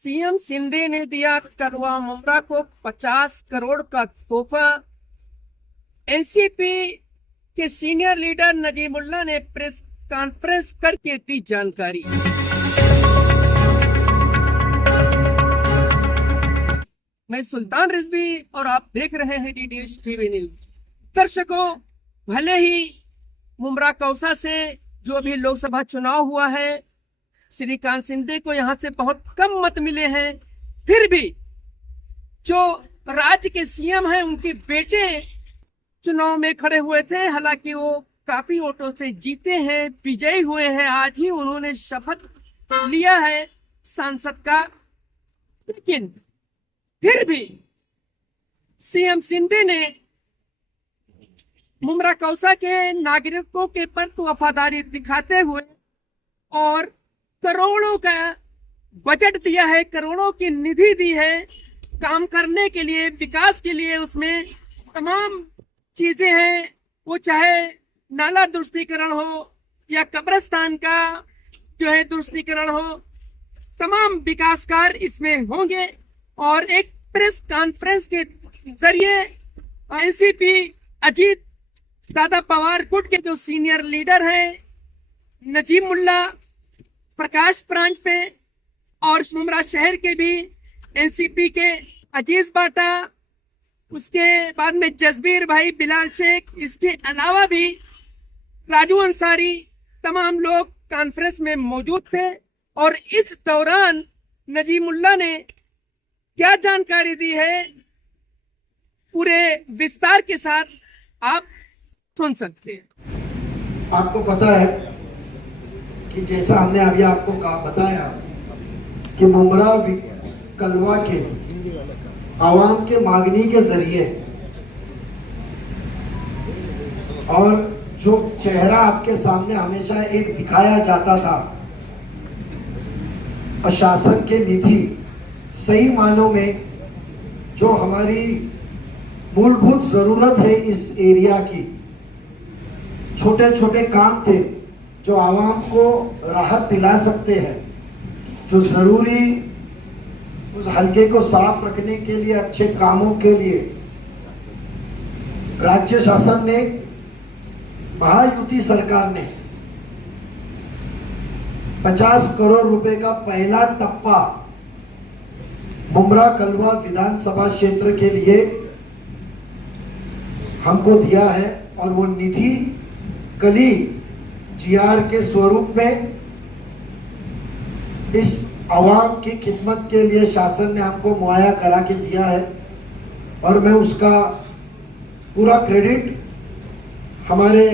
CM Shinde ने दिया कलवा मुमरा को 50 करोड़ का तोहफा। एनसीपी के सीनियर लीडर नजीमुल्लाह ने प्रेस कॉन्फ्रेंस करके दी जानकारी। मैं सुल्तान रिजवी और आप देख रहे हैं डीडीएच टीवी न्यूज। दर्शकों, भले ही मुमरा कौसा से जो भी लोकसभा चुनाव हुआ है, श्रीकांत शिंदे को यहां से बहुत कम मत मिले हैं, फिर भी जो राज्य के सीएम हैं उनके बेटे चुनाव में खड़े हुए थे। हालांकि वो काफी वोटों से जीते हैं, विजयी हुए हैं। आज ही उन्होंने शपथ लिया है सांसद का, लेकिन फिर भी सीएम शिंदे ने मुमरा कौसा के नागरिकों के प्रति वफादारी दिखाते हुए और करोड़ों का बजट दिया है, करोड़ों की निधि दी है काम करने के लिए, विकास के लिए। उसमें तमाम चीजें हैं, वो चाहे नाला दुरुस्तीकरण हो या कब्रिस्तान का जो है दुरुस्तीकरण हो, तमाम विकास कार्य इसमें होंगे। और एक प्रेस कॉन्फ्रेंस के जरिए एनसीपी अजीत दादा पवार गुट के जो सीनियर लीडर हैं नजीमुल्लाह, प्रकाश प्रांत पे और मुमरा शहर के भी एनसीपी के अजीज बाटा, उसके बाद में जसबीर भाई, बिलाल शेख, इसके अलावा भी राजू अंसारी, तमाम लोग कॉन्फ्रेंस में मौजूद थे। और इस दौरान नजीमुल्लाह ने क्या जानकारी दी है, पूरे विस्तार के साथ आप सुन सकते हैं। आपको पता है कि जैसा हमने अभी आपको बताया कि मुमरा कलवा के आवाम के मांगनी के जरिए और जो चेहरा आपके सामने हमेशा एक दिखाया जाता था, प्रशासन के निधि सही मानों में जो हमारी मूलभूत जरूरत है इस एरिया की, छोटे छोटे काम थे जो आवाम को राहत दिला सकते हैं, जो जरूरी उस हलके को साफ रखने के लिए, अच्छे कामों के लिए राज्य शासन ने, महायुति सरकार ने 50 करोड़ रुपए का पहला टप्पा मुमरा कलवा विधानसभा क्षेत्र के लिए हमको दिया है। और वो निधि कली जीआर के स्वरूप में इस आवाम की खिदमत के लिए शासन ने हमको मुहैया करा के दिया है। और मैं उसका पूरा क्रेडिट हमारे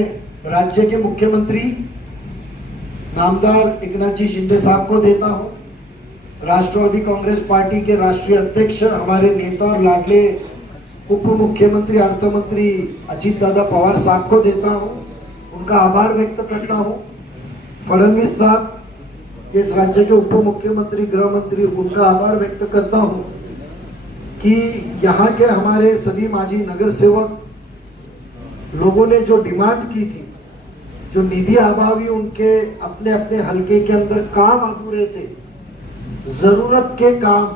राज्य के मुख्यमंत्री नामदार एकनाथ जी शिंदे साहब को देता हूं, राष्ट्रवादी कांग्रेस पार्टी के राष्ट्रीय अध्यक्ष, हमारे नेता और लाडले उप मुख्यमंत्री अर्थ मंत्री अजीत दादा पवार साहब को देता हूं, उनका आभार व्यक्त करता हूं। फडणवीस साहब, इस राज्य के उप मुख्यमंत्री, गृह मंत्री, उनका आभार व्यक्त करता हूं कि यहाँ के हमारे सभी माजी नगर सेवक लोगों ने जो डिमांड की थी, जो निधि अभावी उनके अपने अपने हलके के अंदर काम अधूरे थे, जरूरत के काम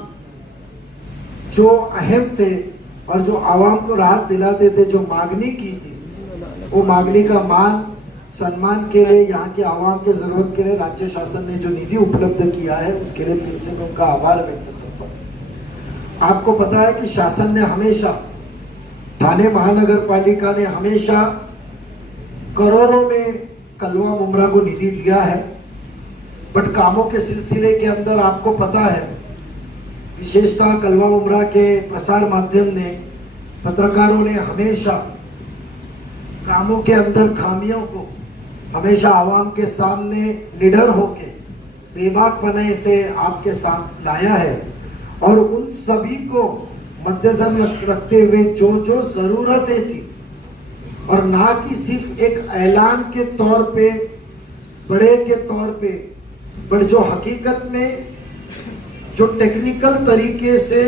जो अहम थे और जो आवाम को राहत दिलाते थे, जो मांगनी की थी, वो मांगनी का मान सम्मान के लिए, यहाँ के आवाम के जरूरत के लिए राज्य शासन ने जो निधि उपलब्ध किया है, उसके लिए फिर से मैं उनका आभार व्यक्त करता हूँ। आपको पता है कि शासन ने हमेशा, ठाणे महानगर पालिका ने हमेशा करोड़ों में कलवा मुमरा को निधि दिया है। बट कामों के सिलसिले के अंदर आपको पता है, विशेषतः कलवा मुमरा के प्रसार माध्यम ने, पत्रकारों ने हमेशा कामों के अंदर खामियों को हमेशा आवाम के सामने निडर होके बेबाकपने से आपके सामने लाया है। और उन सभी को मद्देनजर रखते हुए जो जो जरूरतें थी, और ना कि सिर्फ एक ऐलान के तौर पे, बड़े के तौर पे, बट जो हकीकत में जो टेक्निकल तरीके से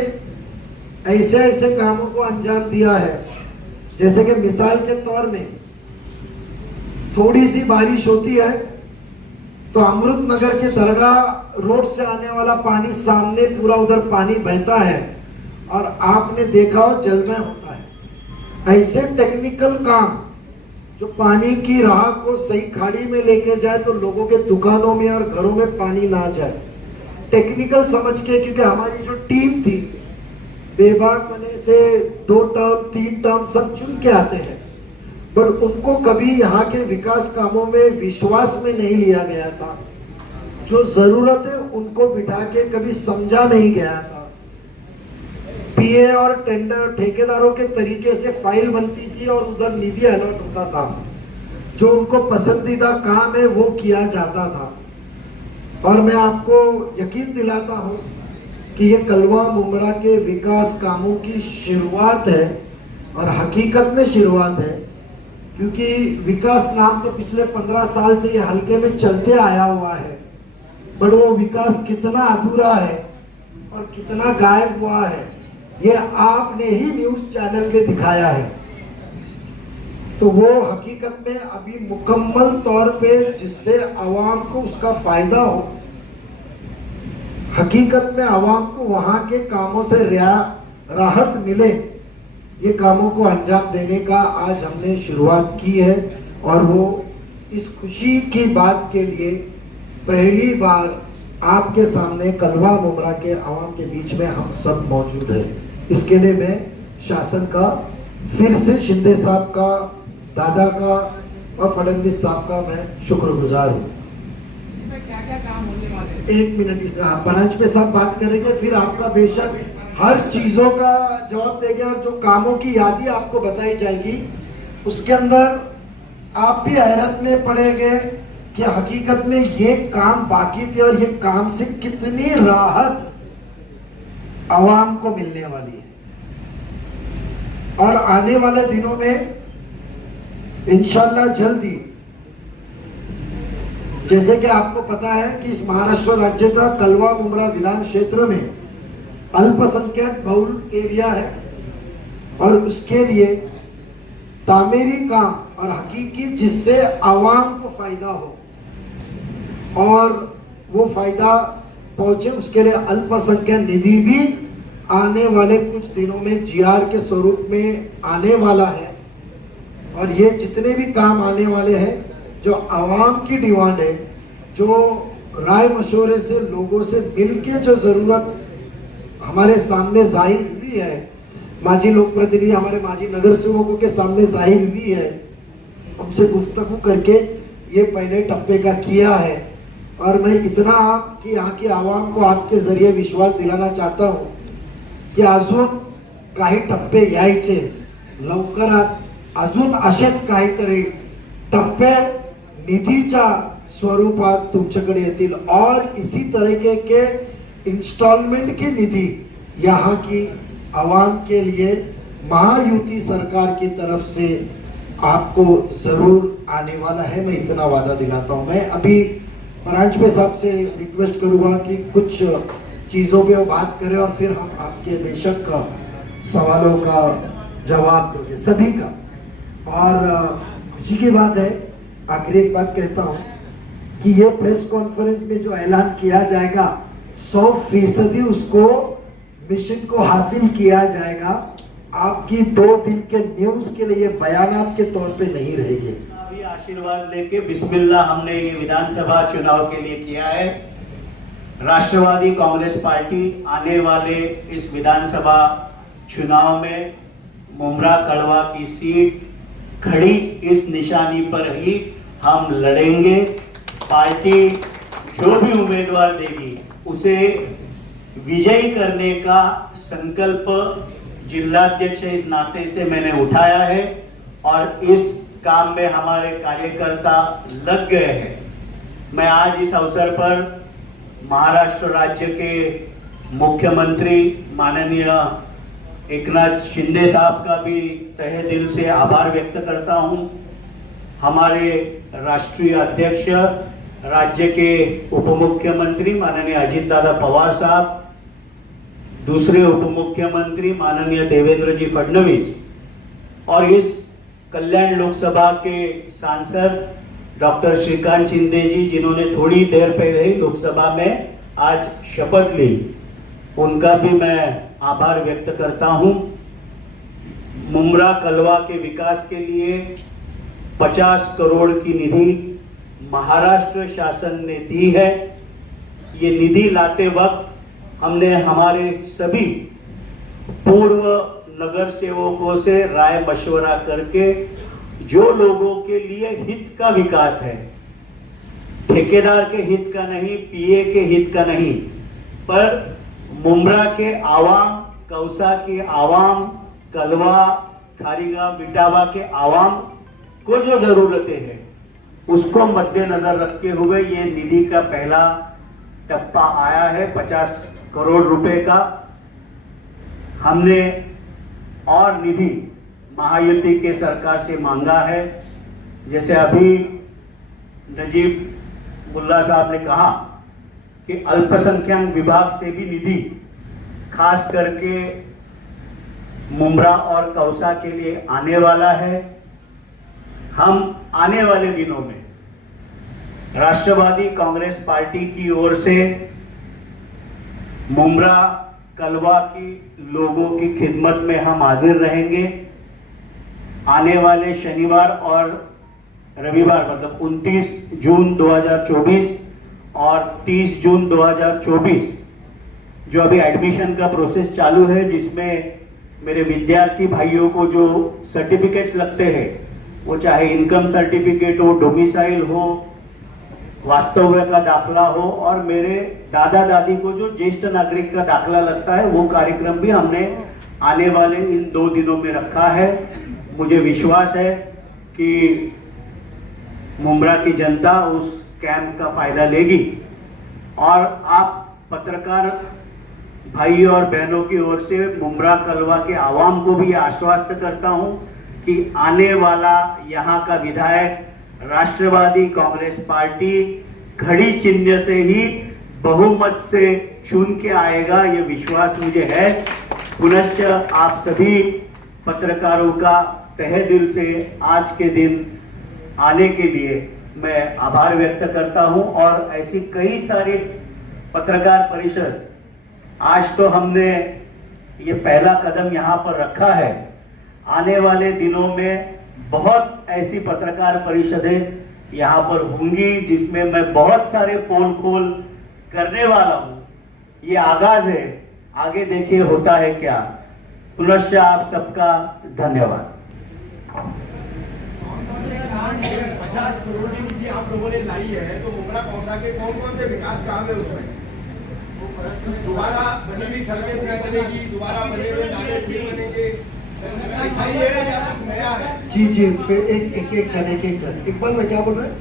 ऐसे ऐसे कामों को अंजाम दिया है। जैसे कि मिसाल के तौर में थोड़ी सी बारिश होती है तो अमृत नगर के दरगाह रोड से आने वाला पानी सामने पूरा उधर पानी बहता है और आपने देखा हो जलमय होता है। ऐसे टेक्निकल काम जो पानी की राह को सही खाड़ी में लेके जाए तो लोगों के दुकानों में और घरों में पानी ना जाए, टेक्निकल समझ के, क्योंकि हमारी जो टीम थी बेबाक बने से 2 टर्म 3 टर्म सब चुन के आते हैं, पर उनको कभी यहाँ के विकास कामों में विश्वास में नहीं लिया गया था। जो जरूरत है उनको बिठा के कभी समझा नहीं गया था। पीए और टेंडर ठेकेदारों के तरीके से फाइल बनती थी और उधर निधि अलॉट होता था। जो उनको पसंदीदा काम है वो किया जाता था। और मैं आपको यकीन दिलाता हूँ कि ये कलवा मुमरा के विकास कामों की शुरुआत है और हकीकत में शुरुआत है, क्योंकि विकास नाम तो पिछले 15 साल से ये हल्के में चलते आया हुआ है, बट वो विकास कितना अधूरा है और कितना गायब हुआ है ये आपने ही न्यूज चैनल में दिखाया है। तो वो हकीकत में अभी मुकम्मल तौर पे जिससे आवाम को उसका फायदा हो, हकीकत में आवाम को वहां के कामों से राहत मिले, ये कामों को अंजाम देने का आज हमने शुरुआत की है। और वो इस खुशी की बात के लिए पहली बार आपके सामने कलवा मुमरा के आवाम के बीच में हम सब मौजूद हैं। इसके लिए मैं शासन का फिर से शिंदे साहब का, दादा का और फडणवीस साहब का मैं शुक्रगुजार हूँ। एक मिनट इस परांज पे साहब बात करेंगे, फिर आपका बेशक हर चीजों का जवाब देंगे और जो कामों की यादी आपको बताई जाएगी उसके अंदर आप भी हैरत में पड़ेंगे कि हकीकत में ये काम बाकी थे और ये काम से कितनी राहत आवाम को मिलने वाली है। और आने वाले दिनों में इंशाल्लाह जल्दी, जैसे कि आपको पता है कि इस महाराष्ट्र राज्य का कलवा मुमरा विधान क्षेत्र में अल्पसंख्यक बहुल एरिया है और उसके लिए तामीरी काम और हकीकी जिससे आवाम को फायदा हो और वो फायदा पहुंचे, उसके लिए अल्पसंख्यक निधि भी आने वाले कुछ दिनों में जीआर के स्वरूप में आने वाला है। और ये जितने भी काम आने वाले हैं जो आवाम की डिमांड है, जो राय मशवरे से लोगों से मिलके जो जरूरत हमारे सामने जाहिर हुई है, माजी लोक प्रतिनिधि हमारे माजी नगर सेवकों के सामने जाहिर हुई है, हमसे गुफ्तगू करके ये पहले टप्पे का किया है। और मैं इतना कि यहाँ की आवाम को आपके जरिए विश्वास दिलाना चाहता हूँ की अजून काही टप्पे यायचे, लवकरात अजून असेच काहीतरी टप्पे निधीच्या स्वरूपात तुमच्याकडे येतील और इसी तरीके के इंस्टॉलमेंट की निधि यहाँ की आवाम के लिए महायुति सरकार की तरफ से आपको जरूर आने वाला है, मैं इतना वादा दिलाता हूँ। मैं अभी परांज पे साहब से रिक्वेस्ट करूंगा कि कुछ चीजों पे वो बात करें और फिर हम आपके बेशक सवालों का जवाब दोगे सभी का। और खुशी की बात है, आखिरी एक बात कहता हूँ कि ये प्रेस कॉन्फ्रेंस में जो ऐलान किया जाएगा 100% उसको मिशन को हासिल किया जाएगा। आपकी 2 दिन के न्यूज के लिए बयानात के तौर पे नहीं रहेगी। अभी आशीर्वाद लेके बिस्मिल्लाह हमने ये विधानसभा चुनाव के लिए किया है। राष्ट्रवादी कांग्रेस पार्टी आने वाले इस विधानसभा चुनाव में मुमरा कड़वा की सीट खड़ी इस निशानी पर ही हम लड़ेंगे। पार्टी जो भी उम्मीदवार देगी उसे विजयी करने का संकल्प जिलाध्यक्ष इस नाते से मैंने उठाया है और इस काम में हमारे कार्यकर्ता लग गए हैं। मैं आज इस अवसर पर महाराष्ट्र राज्य के मुख्यमंत्री माननीय एकनाथ शिंदे साहब का भी तहे दिल से आभार व्यक्त करता हूं। हमारे राष्ट्रीय अध्यक्ष राज्य के उप मुख्यमंत्री माननीय अजीत दादा पवार साहब, दूसरे उप मुख्यमंत्री माननीय देवेंद्र जी फडणवीस और इस कल्याण लोकसभा के सांसद डॉक्टर श्रीकांत शिंदे जी, जिन्होंने थोड़ी देर पहले ही लोकसभा में आज शपथ ली, उनका भी मैं आभार व्यक्त करता हूं। मुमरा कलवा के विकास के लिए 50 करोड़ की निधि महाराष्ट्र शासन ने दी है। ये निधि लाते वक्त हमने हमारे सभी पूर्व नगर सेवकों से राय मशवरा करके जो लोगों के लिए हित का विकास है, ठेकेदार के हित का नहीं, पीए के हित का नहीं, पर मुमरा के आवाम, कौसा के आवाम, कलवा, खारीगांव, बिटावा के आवाम को जो जरूरतें हैं उसको मद्देनजर रखते हुए ये निधि का पहला टप्पा आया है 50 करोड़ रुपए का। हमने और निधि महायुति के सरकार से मांगा है। जैसे अभी नजीब मुल्ला साहब ने कहा कि अल्पसंख्यक विभाग से भी निधि खास करके मुमरा और कौसा के लिए आने वाला है। हम आने वाले दिनों में राष्ट्रवादी कांग्रेस पार्टी की ओर से मुमरा कलवा की लोगों की खिदमत में हम हाजिर रहेंगे। आने वाले शनिवार और रविवार, मतलब 29 जून 2024 और 30 जून 2024 जो अभी एडमिशन का प्रोसेस चालू है, जिसमें मेरे विद्यार्थी भाइयों को जो सर्टिफिकेट्स लगते हैं, वो चाहे इनकम सर्टिफिकेट हो, डोमिसाइल हो, वास्तव्य का दाखला हो, और मेरे दादा दादी को जो ज्येष्ठ नागरिक का दाखला लगता है, वो कार्यक्रम भी हमने आने वाले इन 2 दिनों में रखा है। मुझे विश्वास है कि मुमरा की जनता उस कैंप का फायदा लेगी। और आप पत्रकार भाई और बहनों की ओर से मुमरा कलवा के आवाम को भी आश्वस्त करता हूं कि आने वाला यहां का विधायक राष्ट्रवादी कांग्रेस पार्टी घड़ी चिन्ह से ही बहुमत से चुन के आएगा, ये विश्वास मुझे है। पुनश्च आप सभी पत्रकारों का तहे दिल से आज के दिन आने के लिए मैं आभार व्यक्त करता हूं। और ऐसी कई सारी पत्रकार परिषद, आज तो हमने ये पहला कदम यहां पर रखा है, आने वाले दिनों में बहुत ऐसी पत्रकार परिषदें यहां पर होंगी जिसमें मैं बहुत सारे पोल खोल करने वाला हूं। ये आगाज है, आगे देखिए होता है क्या। पुनश्च आप सबका धन्यवाद। 50 करोड़ की निधि आप लोगों ने लाई है, तो मुमरा कौसा के कौन कौन से विकास काम है उसमें? दोबारा बनी हुई सड़कें फिर बनेगी, दोबारा बने हुए नाले फिर बनेंगे, ऐसा ही है या कुछ नया है? जी, फिर एक जन इकबाल भाई क्या बोल रहे हैं?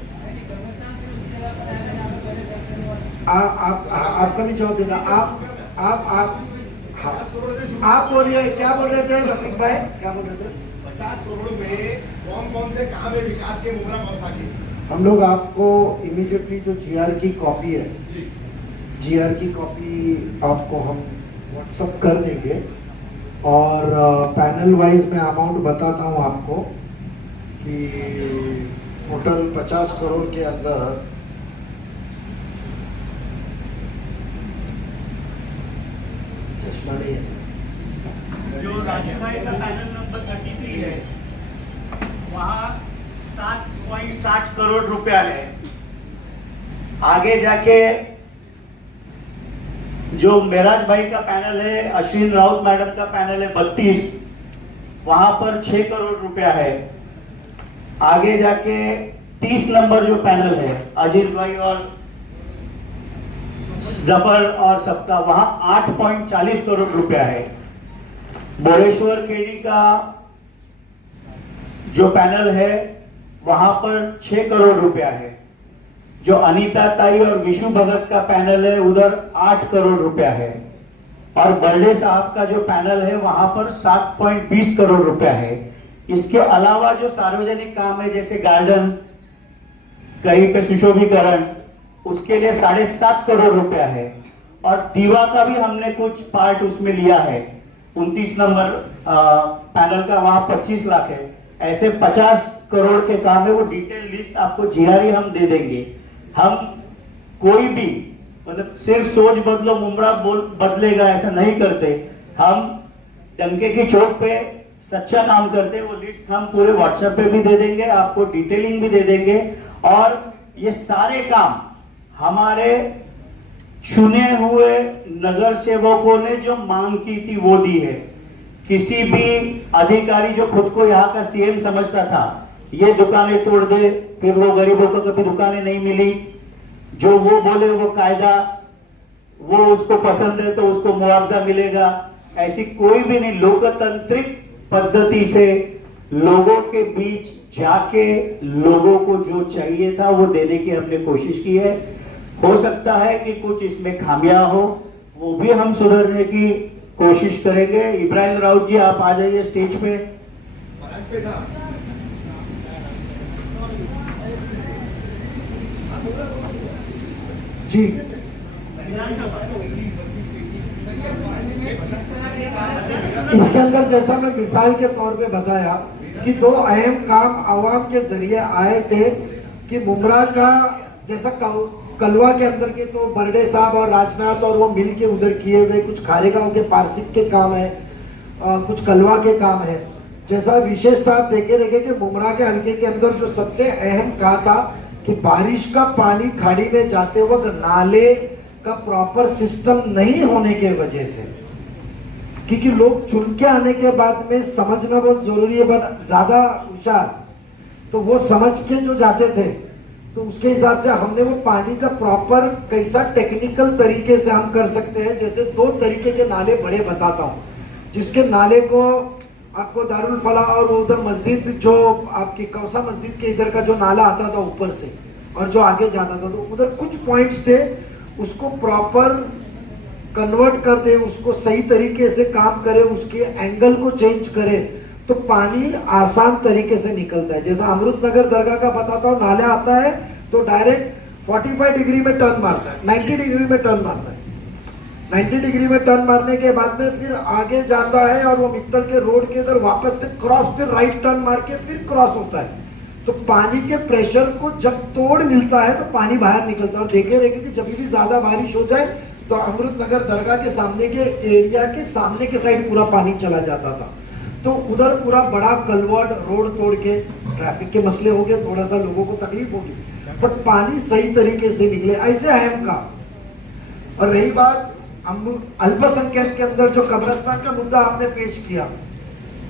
आपका भी जवाब देगा। आप बोलिए, क्या बोल रहे थे रफीक भाई, क्या बोल रहे थे? 50 करोड़ में कौन कौन से काम है विकास के मुमरा कौसा के? हम लोग आपको इमीडिएटली जो जीआर की कॉपी है, जीआर की कॉपी आपको हम व्हाट्सअप कर देंगे। और पैनल वाइज मैं अमाउंट बताता हूँ आपको कि टोटल 50 करोड़ के अंदर चश्मा नहीं है, जो राजभाई का पैनल नंबर 33 है, वहाँ 7.60 करोड़ रुपया है। आगे जाके जो मेराज भाई का पैनल है, अश्विन राउत मैडम का पैनल है 32, वहां पर 6 करोड़ रुपया है। आगे जाके 30 नंबर जो पैनल है, अजीत भाई और जफर और सबका, वहां 8.40 करोड़ रुपया है। बोरेश्वर केडी का जो पैनल है, वहां पर 6 करोड़ रुपया है। जो अनीता ताई और विशु भगत का पैनल है, उधर 8 करोड़ रुपया है। और बर्डे साहब का जो पैनल है, वहां पर 7.20 करोड़ रुपया है। इसके अलावा जो सार्वजनिक काम है, जैसे गार्डन, कहीं पे सुशोभीकरण, उसके लिए 7.5 करोड़ रुपया है। और दीवा का भी हमने कुछ पार्ट उसमें लिया है। 29 नंबर पैनल का वहां 25 लाख है। ऐसे 50 करोड़ के काम है, वो डिटेल लिस्ट आपको जीआरई हम दे देंगे। हम कोई भी मतलब सिर्फ सोच बदलो मुमरा बदलेगा ऐसा नहीं करते, हम डंके की चोट पे सच्चा काम करते हैं। वो लिस्ट हम पूरे व्हाट्सएप पे भी दे देंगे, आपको डिटेलिंग भी दे देंगे। और ये सारे काम हमारे चुने हुए नगर सेवकों ने जो मांग की थी वो दी है। किसी भी अधिकारी जो खुद को यहाँ का सीएम समझता था, ये दुकानें तोड़ दे, फिर वो गरीबों को कभी दुकानें नहीं मिली, जो वो बोले वो कायदा, वो उसको पसंद है तो उसको मुआवजा मिलेगा, ऐसी कोई भी नहीं। लोकतांत्रिक पद्धति से लोगों के बीच जाके लोगों को जो चाहिए था वो देने की हमने कोशिश की है। हो सकता है कि कुछ इसमें खामियां हो, वो भी हम सुधरने की कोशिश करेंगे। इब्राहिम राउत जी आप आ जाइए स्टेज पे। जी, इसके अंदर जैसा मैं मिसाल के तौर पे बताया कि दो अहम काम आवाम के जरिए आए थे कि मुमरा का जैसा कलवा के अंदर के तो बर्डे साहब और राजनाथ और वो मिल के उधर किए हुए कुछ खारेगांव के पारसिक के काम है, कुछ कलवा के काम है। जैसा विशेषता आप देखे रहेंगे कि मुमरा के हल्के के अंदर जो सबसे अहम कहा था कि बारिश का पानी खाड़ी में जाते वक्त नाले का प्रॉपर सिस्टम नहीं होने के वजह से, क्योंकि लोग चुन के आने के बाद में समझना बहुत जरूरी है, बट ज्यादा होशियार तो वो समझ के जो जाते थे, तो उसके हिसाब से हमने वो पानी का प्रॉपर कैसा टेक्निकल तरीके से हम कर सकते हैं। जैसे दो तरीके के नाले बड़े बताता हूँ, जिसके नाले को आपको दारुल फलाह और उधर मस्जिद जो आपकी कौसा मस्जिद के इधर का जो नाला आता था ऊपर से और जो आगे जाता था, तो उधर कुछ पॉइंट्स थे, उसको प्रॉपर कन्वर्ट कर दे, उसको सही तरीके से काम करे, उसके एंगल को चेंज करे तो पानी आसान तरीके से निकलता है। जैसा अमृतनगर दरगाह का बताता हूँ, नाला आता है तो डायरेक्ट 45 डिग्री में टर्न मारता है, 90 डिग्री में टर्न मारता है। 90 डिग्री में टर्न मारने के बाद में फिर आगे जाता है और वो मित्तल के रोड के इधर वापस से क्रॉस, फिर राइट टर्न मार के फिर क्रॉस होता है। तो पानी के प्रेशर को जब तोड़ मिलता है तो पानी बाहर निकलता है। और देखे रहेंगे कि जब भी ज्यादा बारिश हो जाए तो अमृतनगर दरगाह के सामने के एरिया के सामने के साइड पूरा पानी चला जाता था। तो उधर पूरा बड़ा कलवर्ट रोड तोड़ के ट्रैफिक के मसले हो गए, थोड़ा सा लोगों को तकलीफ होगी, बट पानी सही तरीके से निकले, ऐसे अहम काम। और रही बात अल्पसंख्यक के अंदर जो कब्रिस्तान का मुद्दा आपने पेश किया,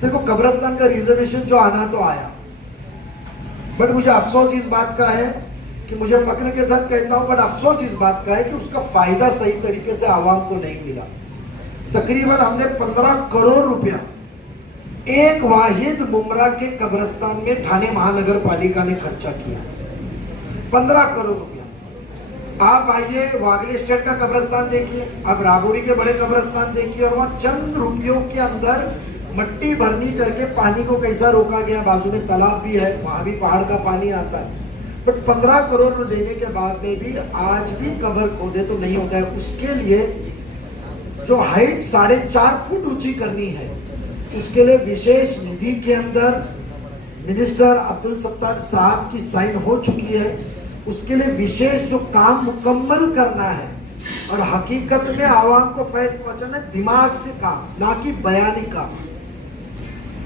देखो कब्रिस्तान का रिजर्वेशन जो आना तो आया, बट मुझे अफसोस इस बात का है कि मुझे फक्र के साथ कहता हूं, बट अफसोस इस बात का है कि उसका फायदा सही तरीके से आवाम को नहीं मिला। तकरीबन हमने 15 करोड़ रुपया एक वाहिद मुमरा के कब्रिस्तान में ठाणे महानगर पालिका ने खर्चा किया, 15 करोड़ रुपया। आप आइए वागले स्टेट का कब्रिस्तान देखिए, आप राबोड़ी के बड़े कब्रिस्तान देखिए, और वहां चंद रुपयों के अंदर मट्टी भरनी करके पानी को कैसा रोका गया। बाजू में तालाब भी है, वहां भी पहाड़ का पानी आता है, बट 15 करोड़ देने के बाद में भी आज भी कब्र खोदे तो नहीं होता है। उसके लिए जो हाइट 4.5 फुट ऊंची करनी है, उसके लिए विशेष निधि के अंदर मिनिस्टर अब्दुल सत्तार साहब की साइन हो चुकी है। उसके लिए विशेष जो काम मुकम्मल करना है और हकीकत में आवाम को फैज पहुंचाना, दिमाग से काम, ना कि बयानी काम,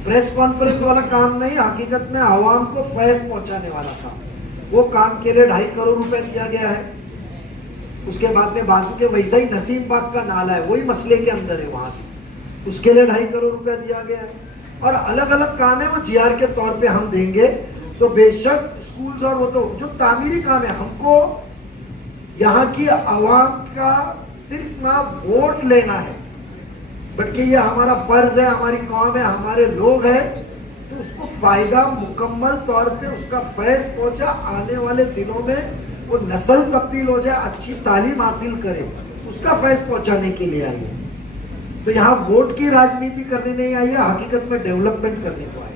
प्रेस कॉन्फ्रेंस वाला काम नहीं, हकीकत में आवाम को फैज पहुंचाने वाला काम। वो काम के लिए 2.5 करोड़ रुपए दिया गया है। उसके बाद में बाजू के वैसा ही नसीम बाग का नाला है, वही मसले के अंदर है, वहां उसके लिए 2.5 करोड़ रुपया दिया गया है। और अलग अलग काम है वो जीआर के तौर पे हम देंगे। तो बेशक स्कूल्स और वो तो जो तामीरी काम है, हमको यहाँ की आवाम का सिर्फ ना वोट लेना है, बल्कि ये हमारा फर्ज है, हमारी कौम है, हमारे लोग हैं, तो उसको फायदा मुकम्मल तौर पे उसका फैज पहुंचा, आने वाले दिनों में वो नस्ल तब्दील हो जाए, अच्छी तालीम हासिल करे, उसका फैज पहुंचाने के लिए आई है। तो यहाँ वोट की राजनीति करने नहीं आई है, हकीकत में डेवलपमेंट करने को आई है।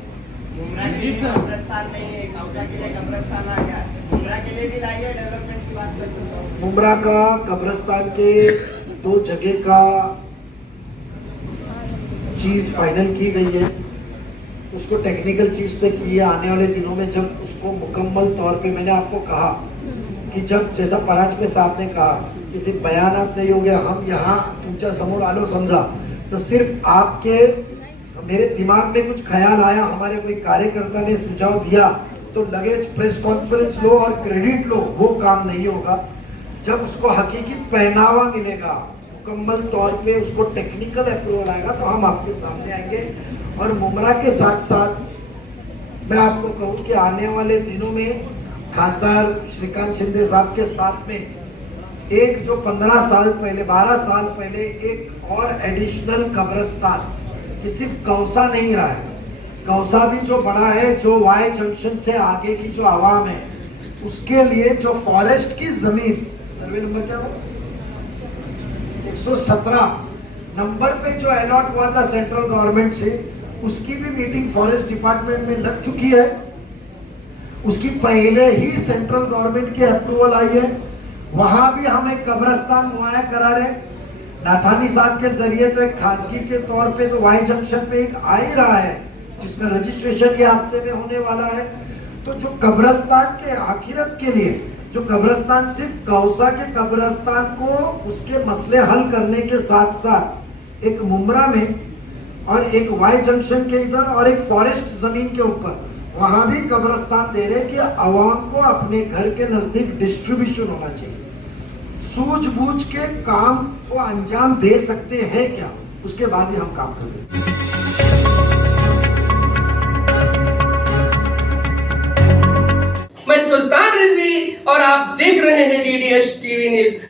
मुमरा के लिए कब्रिस्तान नहीं है, कौसा के लिए कब्रिस्तान आ गया, मुमरा के लिए भी लाई है, डेवलपमेंट की बात करते हैं। मुमरा का कब्रिस्तान के 2 जगह का चीज फाइनल की गई है। उसको टेक्निकल चीज पे की है। आने वाले दिनों में जब उसको मुकम्मल तौर पे, मैंने आपको कहा कि जब जैसा परांजपे साहब ने कहा कि सिर्फ बयानात नहीं हो गया, हम यहाँ तुमच्या समोर आलो समझा, तो सिर्फ आपके मेरे दिमाग में कुछ ख्याल आया, हमारे कोई कार्यकर्ता ने सुझाव दिया तो लगेज प्रेस कॉन्फ्रेंस लो और क्रेडिट लो, वो काम नहीं होगा। जब उसको हकीकी पहनावा मिलेगा, मुकम्मल तौर पे उसको टेक्निकल अप्रूवल आएगा, तो हम आपके सामने आएंगे। और मुमरा के साथ साथ मैं आपको कहूँ कि आने वाले दिनों में खासदार श्रीकांत शिंदे साहब के साथ में एक जो 15 साल पहले 12 साल पहले एक और एडिशनल कब्रिस्तान, ये सिर्फ कौसा नहीं रहा है, कौसा भी जो बड़ा है, जो वाई जंक्शन से आगे की जो आवाम है उसके लिए जो फॉरेस्ट की जमीन, सर्वे नंबर क्या हो 117 नंबर पे जो अलॉट हुआ था सेंट्रल गवर्नमेंट से, उसकी भी मीटिंग फॉरेस्ट डिपार्टमेंट में लग चुकी है। उसकी पहले ही सेंट्रल गवर्नमेंट की अप्रूवल आई है। वहां भी हम एक कब्रिस्तान मुहैया करा रहे हैं। नाथानी साहब के जरिए तो एक खासगी के तौर पे तो वाई जंक्शन पे एक आ ही रहा है, जिसका रजिस्ट्रेशन ये हफ्ते में होने वाला है। तो जो कब्रिस्तान के आखिरत के लिए, जो कब्रिस्तान सिर्फ कौसा के कब्रिस्तान को उसके मसले हल करने के साथ साथ एक मुमरा में और एक वाई जंक्शन के इधर और एक फॉरेस्ट जमीन के ऊपर वहां भी कब्रिस्तान दे रहे कि आवाम को अपने घर के नजदीक डिस्ट्रीब्यूशन होना चाहिए। सूझबूझ के काम को अंजाम दे सकते हैं क्या, उसके बाद ही हम काम करेंगे। मैं सुल्तान रिजवी और आप देख रहे हैं DDS टीवी न्यूज।